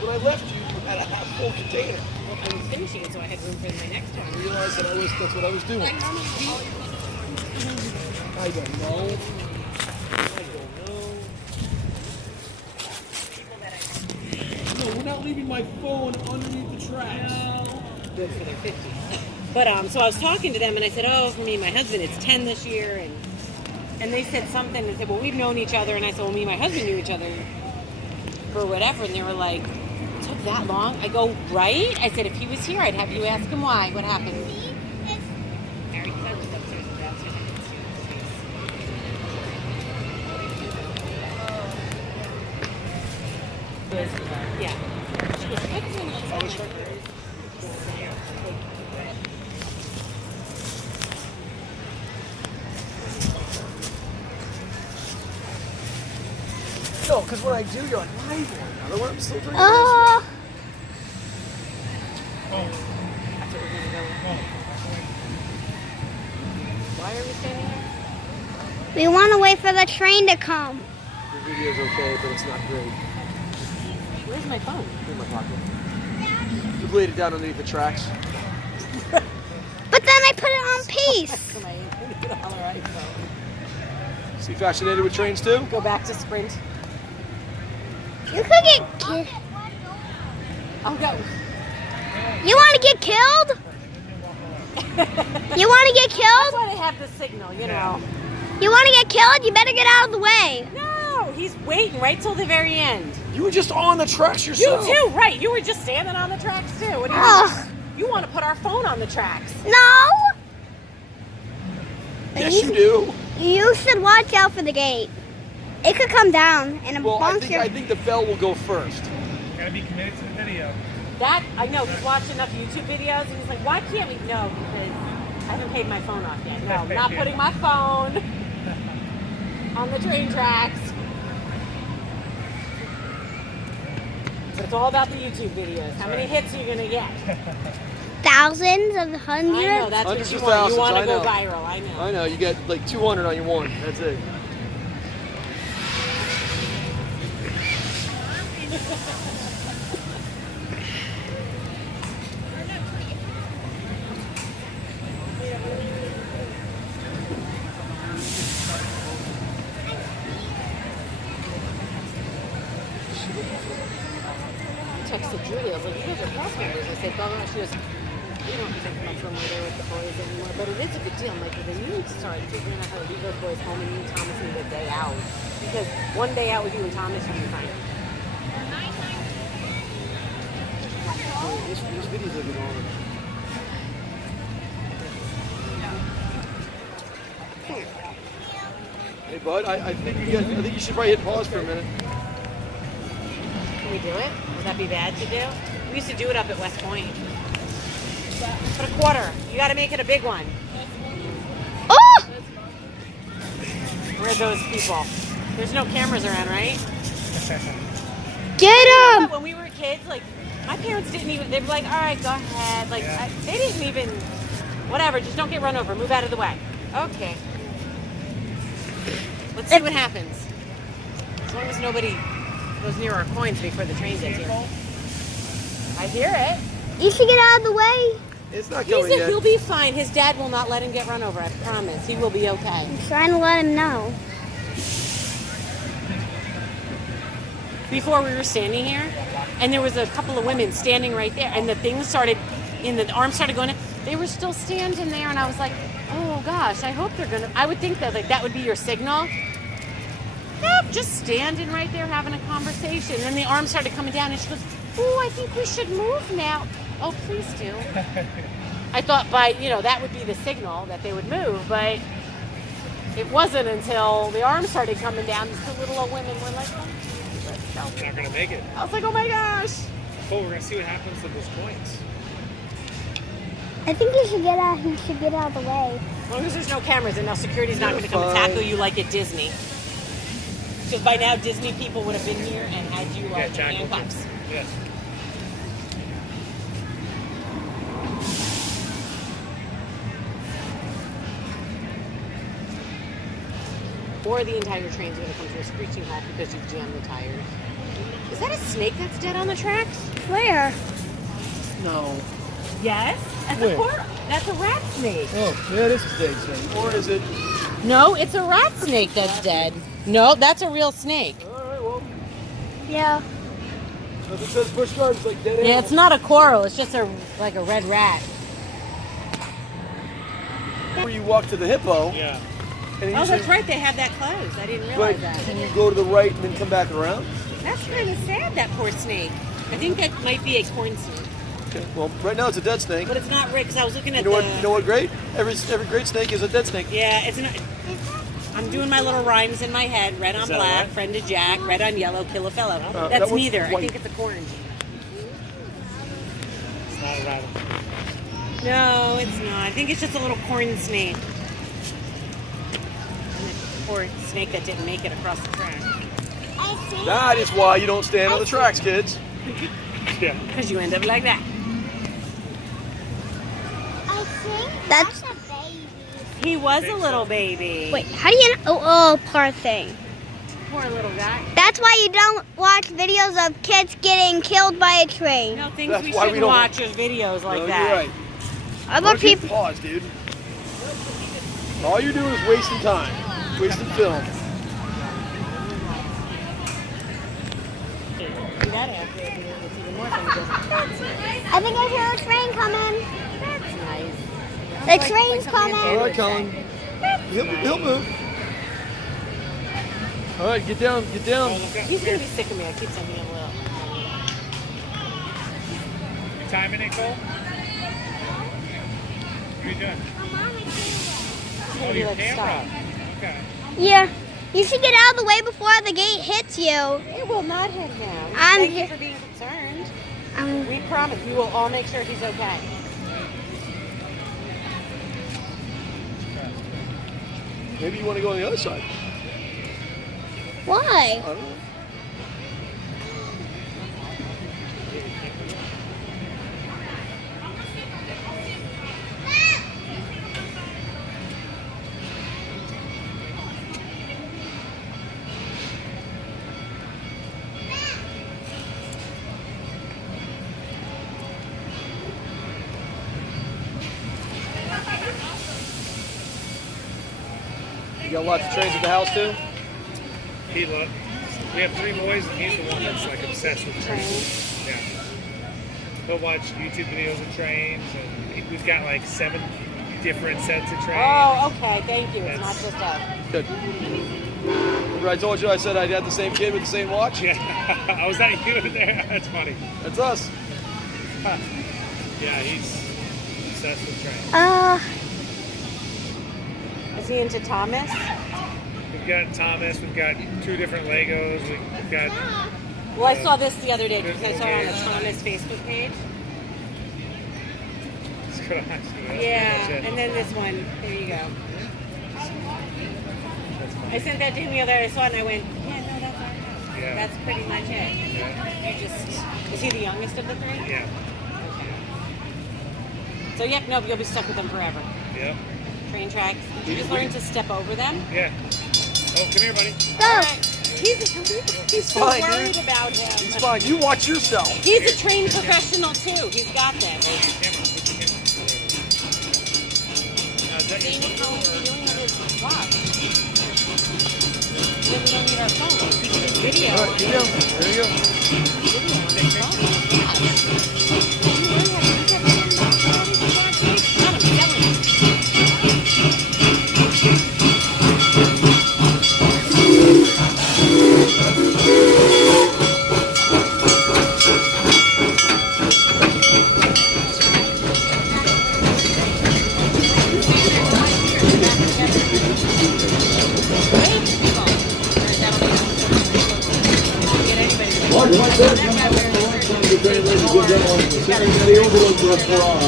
When I left you had a half full container. Well, I was finishing it, so I had room for my next one. I realized that that's what I was doing. I don't know. No, we're not leaving my phone underneath the tracks. No. Good for their 50. But so I was talking to them, and I said, "Oh, for me and my husband, it's 10 this year," and they said something. They said, "Well, we've known each other," and I said, "Well, me and my husband knew each other for whatever," and they were like, "It took that long?" I go, "Right?" I said, "If he was here, I'd have you ask him why. What happened?" Harry, because I was upstairs and downstairs. I couldn't see his face. Yeah. She goes, "What is in this?" No, because when I do, you're like, why? I'm still drinking That's what we're going to go with. Why are we standing here? We want to wait for the train to come. The video's okay, but it's not great. Where's my phone? In my pocket. You've laid it down underneath the tracks. But then I put it on peace. All right, phone. So you fascinated with trains too? Go back to Sprint. You could get killed. Oh, no. You want to get killed? You want to get That's killed? why they have the signal, you know. You want to get killed? You better get out of the way. No, he's waiting right till the very end. You were just on the tracks You yourself. too, right. You were just standing on the tracks too. What do you Ugh. mean? You want to put our phone on the tracks. No. Yes, you do. You should watch out for the gate. It could come down and a Well, monster. I think the bell will go first. Gotta be committed to the video. That, I know, he's watched enough YouTube videos and he's like, why can't we? No, because I haven't paid my phone off yet. No, I'm not putting my phone on the train tracks. But it's all about the YouTube videos. How many hits are you going to get? Thousands of hundreds. I know, that's Hundreds what of you want. You want to thousands, go I viral, I know. I know, you get like 200 on your one. That's it. I texted Julie, I was like, you guys are class members. I said, well, she goes, we don't think much when we're there with the boys anymore, but it is a good deal. I'm like, well, then you need to start figuring out how to leave those boys home and you and Thomas need a day out. Because one day out with you and Thomas, you'll be fine. These videos have been on. Hey, bud, I think you should probably hit pause for a minute. Can we do it? Would that be bad to do? We used to do it up at West Point. Put a quarter. You got to make it a big one. Oh! Where are those people? There's no cameras around, right? Get him! When we were kids, like, my parents didn't even, they were like, all right, go ahead. Like, they didn't even, whatever, just don't get run over. Move out of the way. Okay. Let's see what happens. As long as nobody goes near our coins before the train gets here. I hear it. You should get out of the way. It's not going yet. He'll be fine. His dad will not let him get run over. I promise. He will be okay. I'm trying to let him know. Before we were standing here, and there was a couple of women standing right there, and the things started, the arms started going in. They were still standing there, and I was like, oh gosh, I hope they're gonna. I would think that like that would be your signal. Nope, just standing right there having a conversation. And then the arms started coming down, and she goes, oh, I think we should move now. Oh, please do. I thought that would be the signal that they would move, but it wasn't until the arms started coming down. These two little old women were like, oh, let's go. We're not gonna make it. I was like, oh my gosh. But we're gonna see what happens with those coins. I think he should get out. He should get out of the way. As long as there's no cameras and now security's not going to come and tackle you like at Disney. Because by now Disney people would have been here and had you in handcuffs. Yes. Or the entire train's going to come to a screeching halt because you've jammed the tires. Is that a snake that's dead on the tracks? Where? No. Yes. That's Where? a coral. That's a rat snake. Oh, yeah, it is a snake thing. Or is it? No, it's a rat snake that's dead. No, that's a real snake. All right, well, Yeah. if it says bush guard, it's like dead Yeah, animal. it's not a coral. It's just like a red rat. Where you walk to the hippo, Yeah. and Oh, usually, that's right. They have that closed. I didn't but realize that. can you go to the right and then come back around? That's kind of sad, that poor snake. I think that might be a corn snake. Okay. Well, right now it's a dead snake. But it's not right, because I was looking You at know what? the... You know what? Great. Every great snake is a dead snake. Yeah, it's not... I'm doing my little rhymes in my head. Red on that black, what? friend of Jack. Red on yellow, kill a fellow. that That's one's neither. I white. think it's a corn. It's not a rat. No, it's not. I think it's just a little corn snake. And the poor snake that didn't make it across the track. I think. That is why you don't stand on the tracks, kids. Yeah. Because you end up like that. I think that's a baby. He was a little baby. Wait, how do you know? Oh, poor thing. Poor little guy. That's why you don't watch videos of kids getting killed by a train. No, things That's we why we shouldn't don't- watch is videos like No, that. You're right. Other Don't hit people. pause, dude. All you're doing is wasting time, wasting film. See that after it's even more fun to go, I think I hear a train coming. that's nice. The train's coming. All right, Colin. He'll move. All right, get down, get down. He's going to be sick of me. I keep sending him a little. You timing it, Cole? What are you doing? Oh, Maybe your let's camera. stop. Okay. Yeah. You should get out of the way before the gate hits you. It will not hit him. I'm Thank you here. for being concerned. Um, We promise we will all make sure he's okay. Maybe you want to go on the other side. why? I don't know. You got lots of trains at the house too? We have 3 boys, and he's the one that's like obsessed with trains. Yeah. He'll watch YouTube videos of trains, and we've got like 7 different sets of trains. Oh, okay. Thank you. It's not That's- just us. Good. Remember I told you I said I'd have the same kid with the same watch? Yeah. I was that you there? That's funny. That's us. Yeah, he's obsessed with trains. Is he into Thomas? We've got Thomas. We've got 2 different Legos. We've got Well, I saw this the other day because I saw it on the Thomas Facebook page. Yeah, and then this one. There you go. I sent that to him the other day. I saw it and I went, yeah, no, that's our house. Yeah. That's pretty much it. Yeah. You just, is he the youngest of the 3? Yeah. So, yep, nope, you'll be stuck with them forever. Yep. Train tracks. Did you just learn to step over them? Yeah. Oh, come here, buddy. Go. Alright. He's so fine, worried dude. about him. He's fine. You watch yourself. He's a trained professional too. He's got this. Camera. Put your camera. Is that See your what phone? Colin's doing with his watch. Then we don't need our phone. We can just video. All right, get down. There you go. Video on his phone. Yeah. You really have to look at him. Not I'm telling you. March like this, come out on the right side of the train, ladies and gentlemen, the Cincinnati Overlook Restaurant.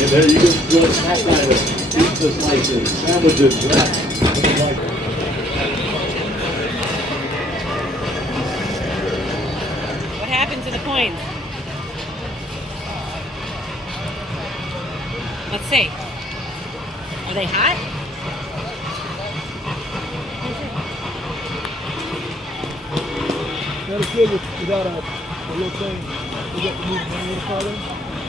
And there you can enjoy snack items, pizza slices, sandwiches, wraps, things like that. What happened to the coins? Let's see. Are they hot? No, Is that a kid without a little thing? You got to move the manual part in?